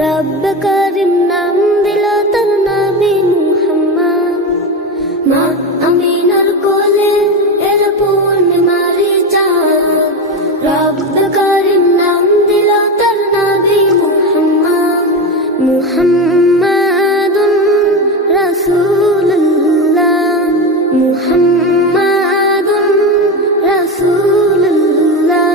रब करीम नाम दिल तर नबी मुहम्मद मा अमीनर कोले एर पूर्णिमारी चाँद रब करीम नाम दिल तर नबी मुहम्मद मुहम्मदुन रसूलुल्लाह मुहम्मदुन रसूलुल्लाह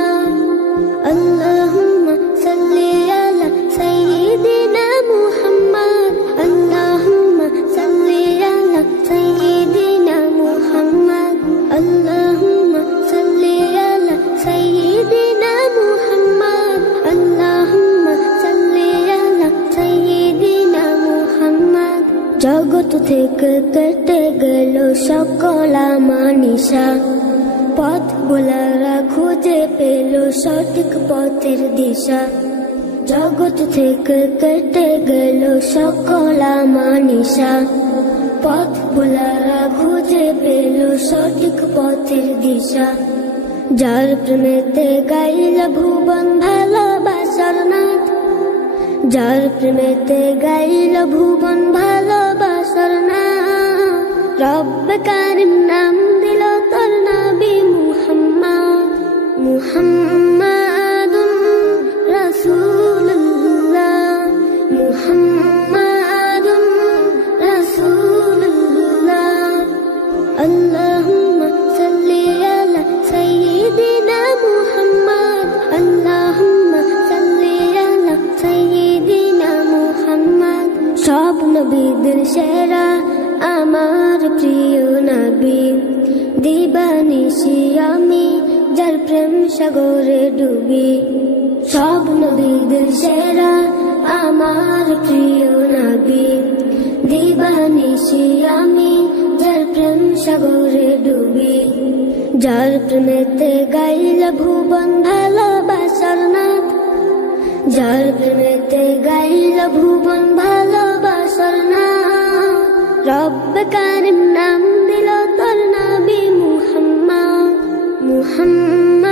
अल्लाहुम्मा सल्ली अला सय्यिदिना मुहम्मद अल्लाहुम्मा सल्ली अला सय्यिदिना मुहम्मद अल्लाहुम्मा सल्ली अला सय्यिदिना मुहम्मद अल्लाहुम्मा सल्ली अला सय्यिदिना मुहम्मद जगत থেকে কেটে গেল সকল আমানিশা পথ ভোলারা খুঁজে পেল সঠিক পথের দিশা জগৎ থেকে কেটে গেল সকল আমানিশা পথ ভোলারা খুঁজে পেল সঠিক পথের দিশা যার প্রেমেতে গাইল ভুবন ভালোবাসার নাথ যার প্রেমেতে গাইল ভুবন ভালোবাসার নাথ রব কারিম নাম দিল তোর নবী মুহাম্মদ মুহাম্মাদুন রাসূলুল্লাহ মুহাম্মাদুন রাসূলুল্লাহ আল্লাহুম্মা সাল্লি আলা সাইয়্যিদিনা মুহাম্মদ আল্লাহুম্মা সাল্লি আলা সাইয়্যিদিনা মুহাম্মদ সব নবীদের সেরা আমার প্রিয় নবী দিবানিশি আমি যার প্রেম সাগরে ডুবি সব নবীদের সেরা আমার প্রিয় নবী দিবানিশি আমি যার প্রেম সাগরে ডুবি যার প্রেমেতে গাইল ভুবন ভালোবাসার নাথ যার প্রেমেতে গাইল ভুবন ভালোবাসার নাথ রব কারিম নাম দিল তোর নবী মুহাম্মদ মুহাম্মদ